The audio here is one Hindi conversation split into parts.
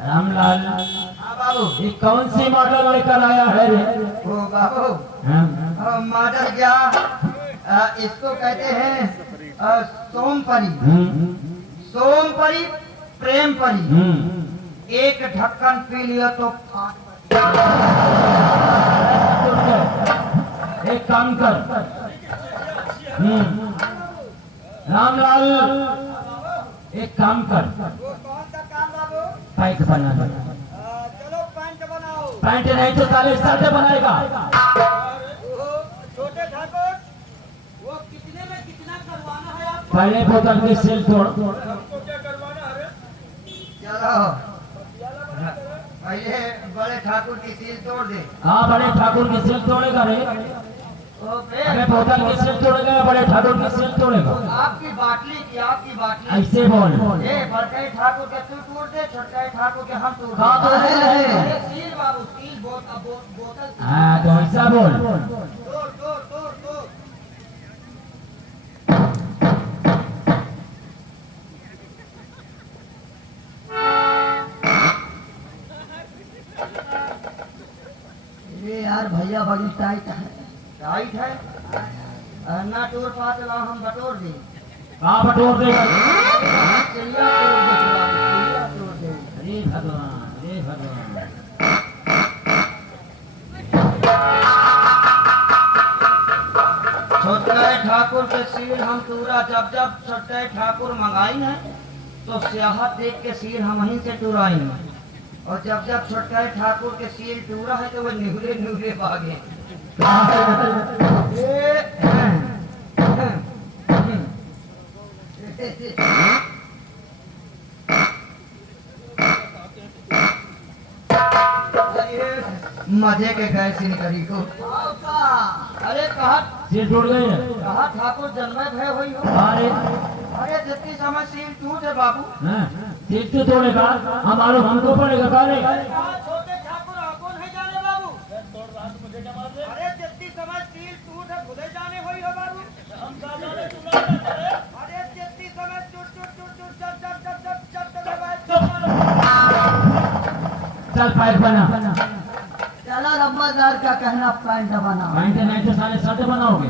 रामलाल ये कौन सी मॉडल लेकर आया है रे? ओ बाबू मॉडल क्या इसको कहते हैं सोमपरी। सोमपरी प्रेम परी। एक ढक्कन पी लिया तो एक काम कर रामलाल एक काम कर कौन सा काम बाबू? पैंट बना दे। चलो पैंट बनाओ। पैंट नहीं तो साले शर्ट बनाएगा। छोटे ठाकुर वो कितने में कितना करवाना है आपको? पहले बोतल की सील तोड़। आपको क्या करवाना है? चलो पहले बड़े ठाकुर की सील तोड़ दे। हाँ बड़े ठाकुर की सील तोड़ेगा रे। अरे बोतल की सील तोड़ेगा या बड़े ठाकुर की सील तोड़ेगा? आपकी बाटली की ऐसे बोल। बड़े ठाकुर के तू तोड़ दे, छोटे ठाकुर के हम तोड़ हाँ तो दे। सील बाबू सील बोतल। हाँ तो ऐसा बोल। तोड़ तोड़ तोड़ तोड़। यार भैया बड़ी टाइट है। टाइट है ना टोर पात ला हम बटोर दे। कहाँ बटोर देगा? चिड़िया तोड़ दे। अरे भगवान अरे भगवान। छोटे ठाकुर के सील हम टूरा जब जब छोटे ठाकुर मंगाई है तो सियाहत देख के सील हम वहीं से टूराई है। और जब जब छोटे ठाकुर के सील टूरा है तो वो निहुरे निहुरे भागे। मजे के गए सिनकरी को। अरे कहा सील टूट गई है? कहा ठाकुर जन्मे भय हुई हो। अरे अरे जितनी समय सील टूट है बाबू। सील तो तोड़ेगा हमारो हमको पड़ेगा का रे? छोटे ठाकुर आपको नहीं जाने बाबू। अरे जितनी समय सील टूट है खुदे जाने हुई हो बाबू। अरे जितनी समय टूट टूट टूट टूट जब जब जब जब जब चल पैंट बना। चला रब्बादार का कहना पैंट बना। पैंट नहीं तो साले शर्ट बनाओगे।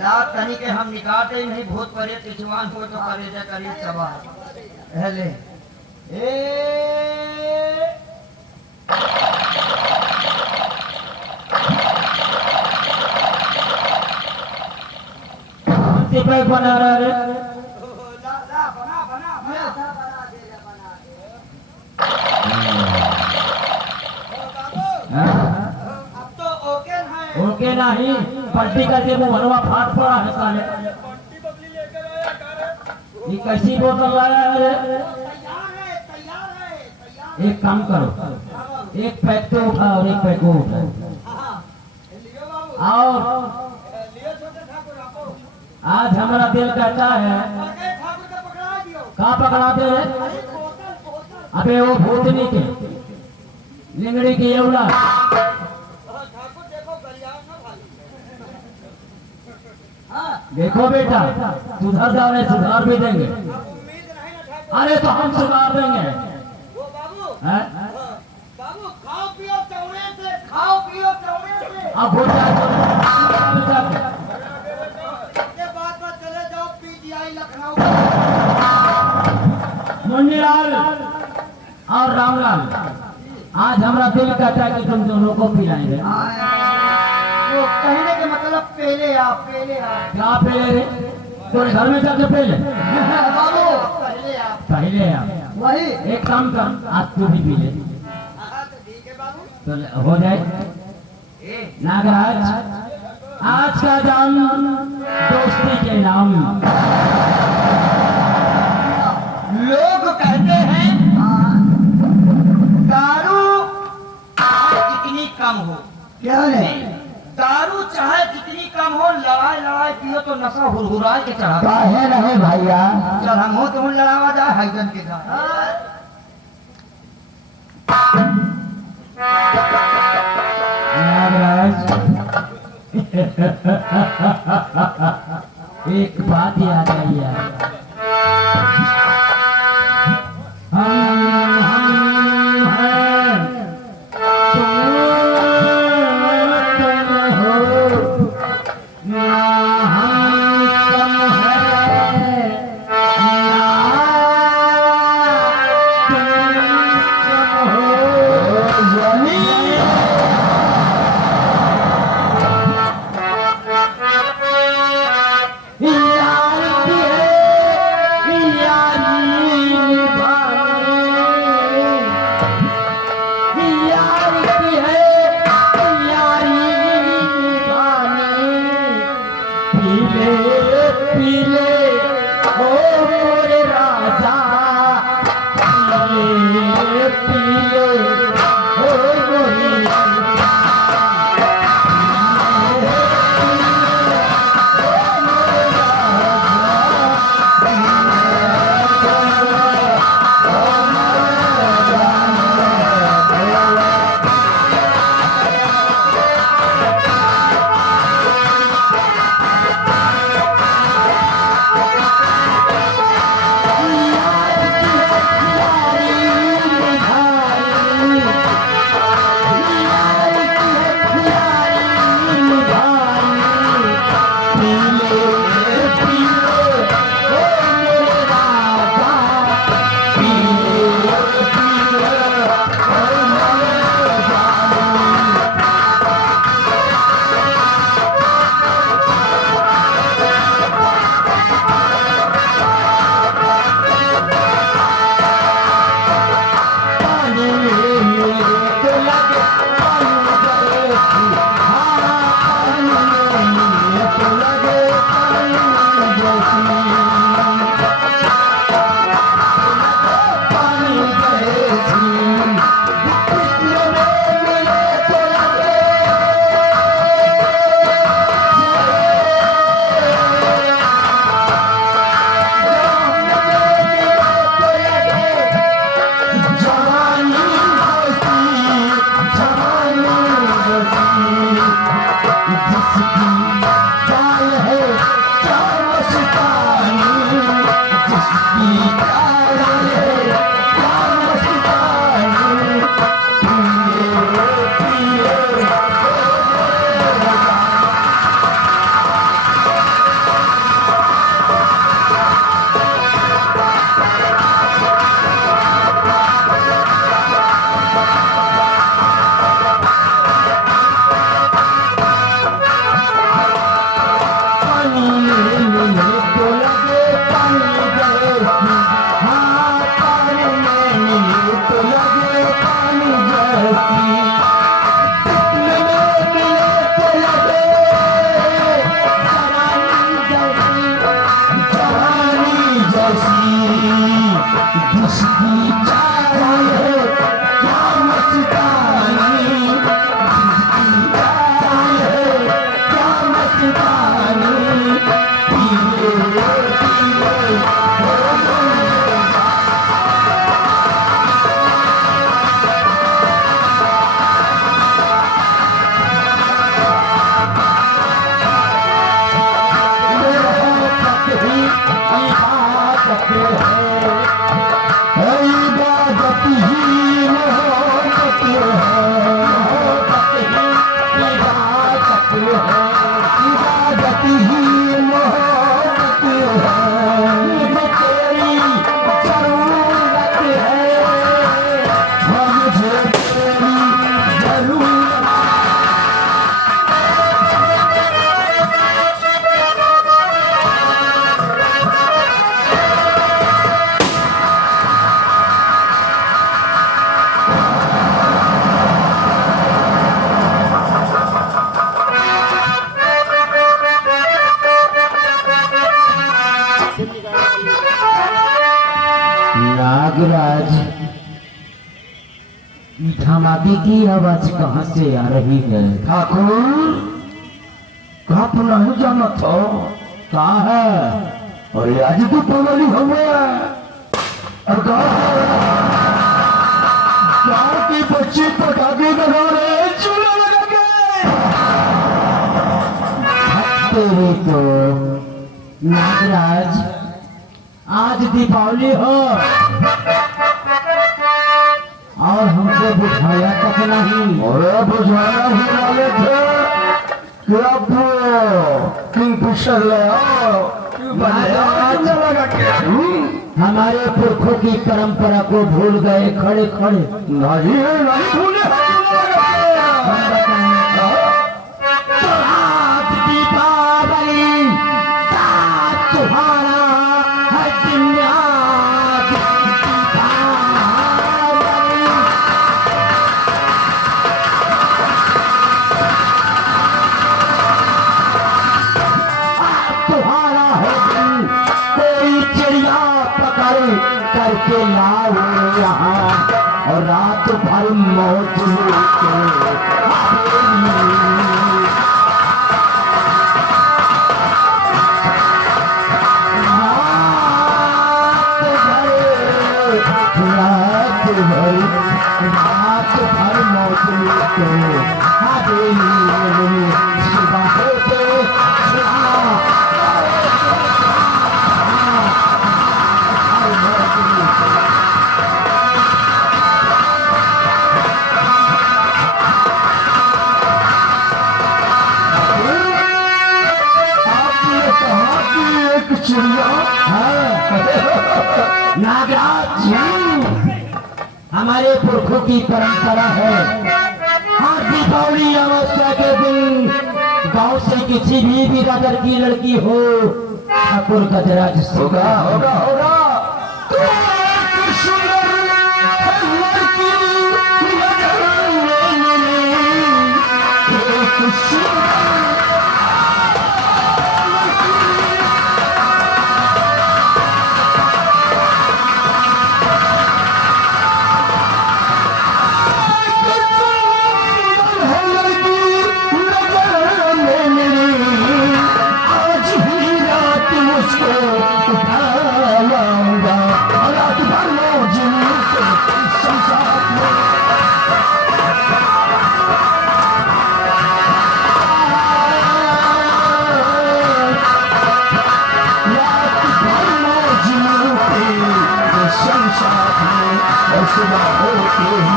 ला तनी के हम निकालते ही नहीं भूत परे पिछवान हो तो करे जा करीब सवार। पहले पैंट बना रहा है? ला ला बना बना बना दे बना दे। अब तो ओके है। ओके नहीं पट्टी करके वो भरवा फाट पड़ा है साले। ये कैसी बोतल लाया है रे? तैयार है तैयार है तैयार। एक काम करो एक पैक तो उठा और एक पैक वो उठा। लियो बाबू। और लियो छोटे ठाकुर आपको। आज हमारा दिल कहता है बड़े ठाकुर को पकड़ा दियो। कहाँ पकड़ाते हैं? अरे बोतल बोतल। अबे वो भूतनी के लिंगड़ी की एवला। ठाकुर देखो गलियार ना भाई। हाँ देखो बेटा सुधर जा रहे सुधार भी देंगे। उम्मीद नहीं ना ठाकुर। अरे तो हम सुधार देंगे। वो बाबू हैं? बाबू खाओ पियो चौड़े से खाओ पियो चौड़े से। अब हो जाए के बाद में चले जाओ पीजीआई लखनऊ। मुन्नीलाल और रामलाल आज हमारा दिल कहता है कि तुम दोनों को पिलाएंगे। वो कहने के मतलब पहले आप क्या पहले रे? पूरे घर में जाके पहले बाबू पहले आप वही। एक काम कर आज तू भी पी ले तो ठीक है बाबू। तो हो जाए। नागराज आज का जाम दोस्ती के नाम। लोग कहते हैं दारू कितनी कम हो। क्या है? दारू चाहे जितनी कम हो लड़ाई लड़ाई पियो तो नशा हुरहुराए के चढ़ा। काहे रहे भैया? चल हम हो तो लड़ावा जाए हाइजन के साथ। नागराज एक बात याद आई यार, हम हैं, तुम हो, ना हम हैं, ना तुम हो। नागराज, धमाके की आवाज कहाँ से आ रही है? ठाकुर, आप नहीं जानत हो? कहाँ है? अरे आज तो पगली हुआ और गाँव के बच्चे पटाखे लगा रहे, चूल्हा लगा के तेरी तो नागराज आज दीपावली हो और हमको बुझाया तक नहीं। अरे बुझाना ही वाले थे कि अब किंगफिशर ले आओ हमारे पुरखों की परंपरा को भूल गए खड़े खड़े। नहीं भूले हम बताएं तो आज दीपावली रात तुम्हारा है दिन आज दीपावली। आज तुम्हारा है दिन कोई चिड़िया पकड़ करके लाओ यहाँ और रात भर मौज लूटे। रात भर मौज लूटे सुबह होते एक चिड़िया नागराज हमारे पुरखों की परंपरा है। हर दीपावली अमावस्या के दिन गांव से किसी भी बिरादर की लड़की हो ठाकुर गजराज होगा होगा होगा तो एक सुंदर लड़की नजर एक सुंदर और सुबह होते ही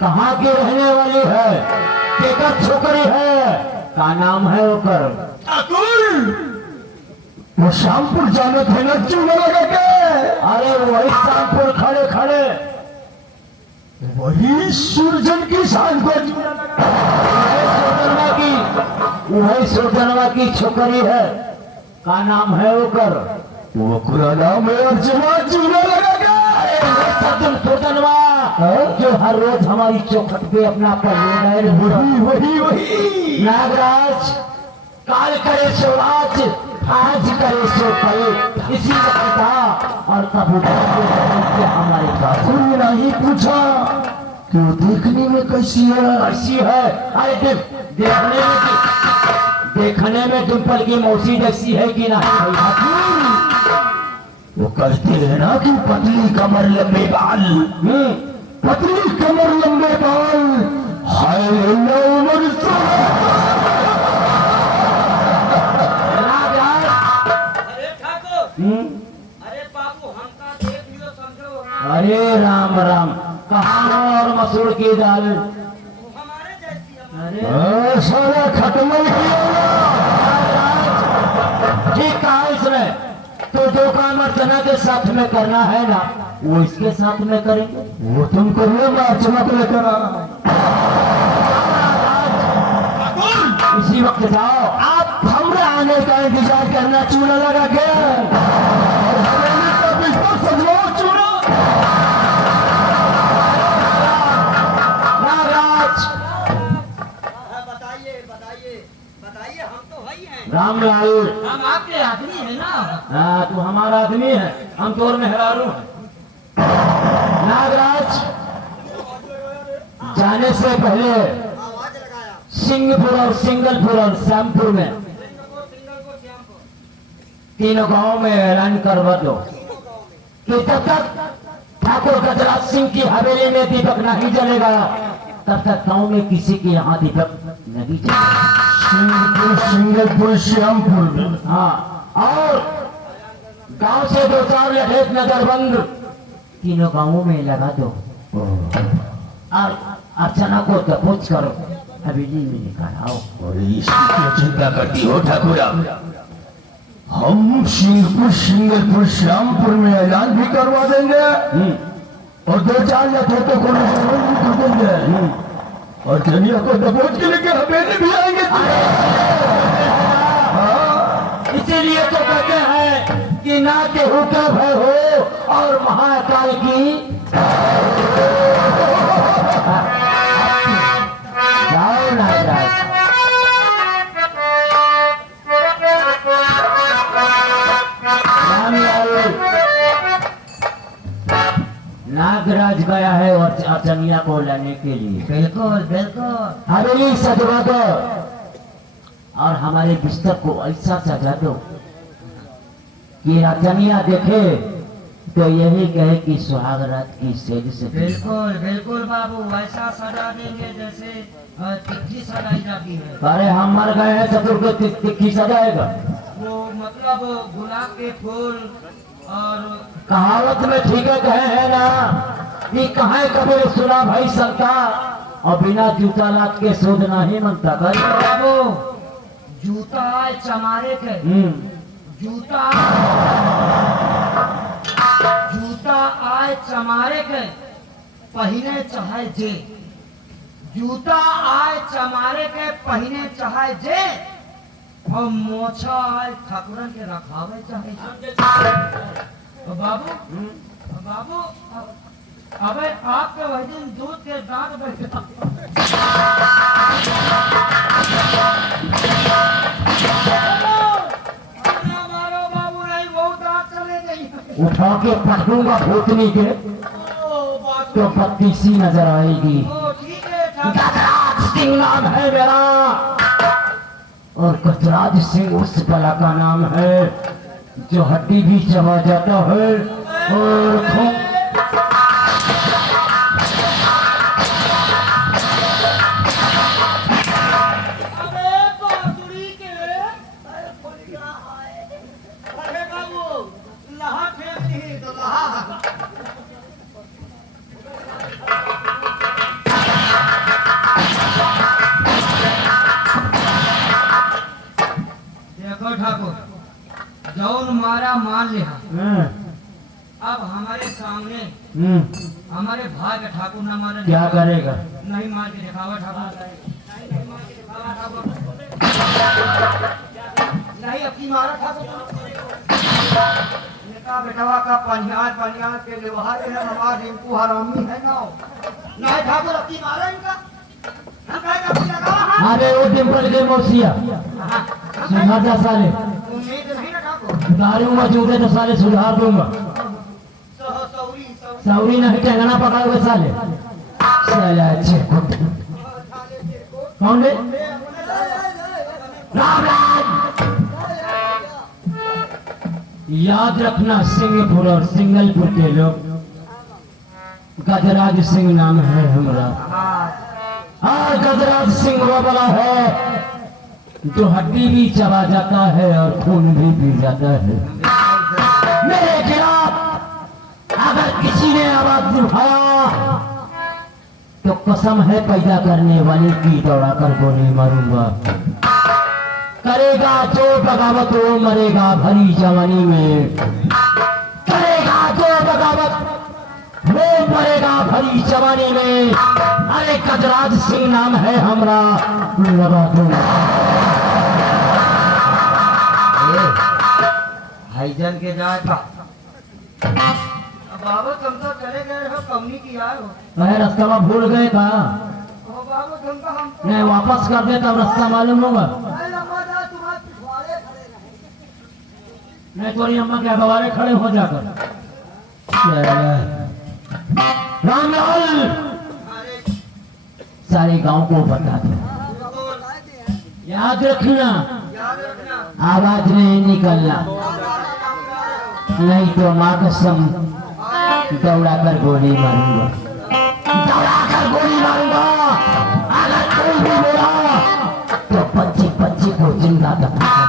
कहाँ की रहने वाली है केकर छोकरी है का नाम है ओकर। वो शामपुर जाने थे ना चूना लगा के अरे वही शामपुर खड़े खड़े वही सूरजन की शान को वही सोचनवा की छोकरी है का नाम है ओकर। वो पूरा नाम है अर्जुना चूना लगा के सोचनवा जो हर रोज हमारी चौखट पे अपना पर वही नागराज काल करे सो आज करे सो कल इसी का और कबूतर के हमारे पास कोई नहीं पूछा कि वो देखने में कैसी है अरे देखने में डिम्पल की मौसी जैसी है कि नहीं। वो कहते हैं ना कि पतली कमर लंबे बाल पतली कमर लंबे बाल हाय अरे बाबू हमका देख लियो समझो अरे राम राम कहाँ और मसूर की दाल हमारे जैसी अरे सारा खत्म ही ठीक कहा इसमें तो जो काम अर्चना के साथ में करना है ना वो इसके साथ में करेंगे। वो तुम करिए मैं अर्चना को लेकर आ रहा हूँ। इसी वक्त जाओ आप हमरा आने का इंतजार करना चूना लगा के नागराज बताइए बताइए बताइए हम तो वही हैं। रामलाल हम आपके आदमी है ना। हाँ तू हमारा आदमी है हम तोर मेहरारू हैं। नागराज जाने से पहले आवाज लगाया सिंहपुर और सिंगलपुर और श्यामपुर में सिंगापुर तीनों गांव में ऐलान करवा दो कि जब तक ठाकुर गजराज सिंह की हवेली में दीपक नहीं जलेगा तब तक गांव में किसी के यहाँ दीपक नहीं जलेगा। सिंगलपुर श्यामपुर में। हाँ, और गांव से 2-4 लठेत नजरबंद तीनों गांवों में लगा दो और अर्चना को दबोच करो हवेली में निकाल आओ। और इसकी क्या चिंता करती हो ठाकुर? हम सिंगलपुर श्यामपुर में ऐलान भी करवा देंगे और 2-4 लठेतों को नजरबंद भी कर देंगे और जनिया को दबोच के लेके हवेली भी आएंगे। इसीलिए तो कहते हैं कि ना केहू का भय हो और महाकाल की जाओ नागराज। नागराज गया है और अर्चनिया को लाने के लिए। बिल्कुल बिल्कुल। हवेली सजवा दो और हमारे बिस्तर को ऐसा सजा दो कि अर्चनिया देखे तो यही कहे कि सुहाग रात की सेज से। बिल्कुल बिल्कुल बाबू, ऐसा सजा देंगे जैसे तिथि सजाई जाती है। अरे हम मर गए हैं चतुर को तिक्की सजाएगा। वो मतलब गुलाब के फूल और कहावत में ठीक है कहे है ना कि कहे कभी सुना भाई संता और बिना जूता लाद के सूद नहीं मनता कर। बाबू जूता आए चमारे के, जूता आए चमारे के पहिने चाहे जे, जूता आए चमारे के पहिने चाहे जे और मोछा आए ठाकुरन के रखावे चाहे। बाबू बाबू अबे आपके वही दिन दूध के दांत बैठा मारो बाबू, नहीं बहुत दांत चले गई। उठा के पटूंगा भूतनी के तो बत्तीसी नजर आएगी। ठीक है गजराज सिंह नाम है मेरा और गजराज सिंह उस बला का नाम है जो हड्डी भी चबा जाता है और खून ठाकुर जौन मारा मान लिया। अब हमारे सामने हमारे भाई का ठाकुर न मारे क्या करेगा? नहीं मार के दिखावा ठाकुर, नहीं मार के दिखावा ठाकुर, नहीं अपनी मारा ठाकुर। बेटवा का पनियार के व्यवहार है हमारा रिंकू हरामी है ना, नहीं ठाकुर अपनी मारा इनका। अरे वो डिम्पल के मौसिया सुधार जा साले, उम्मीद नहीं ना ठाकुर। दारूंगा जूते तो साले सुधार दूंगा। सौरी नहीं टेंगना पका हुए साले साले अच्छे कौन है? रामराज याद रखना सिंहपुर और सिंगलपुर के लोग गजराज सिंह नाम है हमारा। और गजराज सिंह वो बड़ा है जो हड्डी भी चबा जाता है और खून भी पी जाता है। मेरे खिलाफ अगर किसी ने आवाज उठाया तो कसम है पैदा करने वाले की दौड़ा कर गोली मारूंगा। करेगा जो बगावत वो मरेगा भरी जवानी में, करेगा जो बगावत वो मरेगा भरी जवानी में। अरे गजराज सिंह नाम है हमरा लगा दूंगा। भाईजान के जाए का बाबू तुम तो चले गए हो, कमनी की आए हो। अरे रास्ता में भूल गए का? बाबू तुम तो हम नहीं वापस कर दे तब रास्ता मालूम होगा। नहीं तोरी अम्मा क्या गवारे खड़े हो जाकर। रामलाल सारे गांव को बता दो, याद रखना आवाज नहीं निकलना। नहीं तो माँ कसम दौड़ा कर गोली मारूंगा, दौड़ा कर गोली मारूंगा। अगर कोई भी बोला तो 25-25 को जिंदा दफना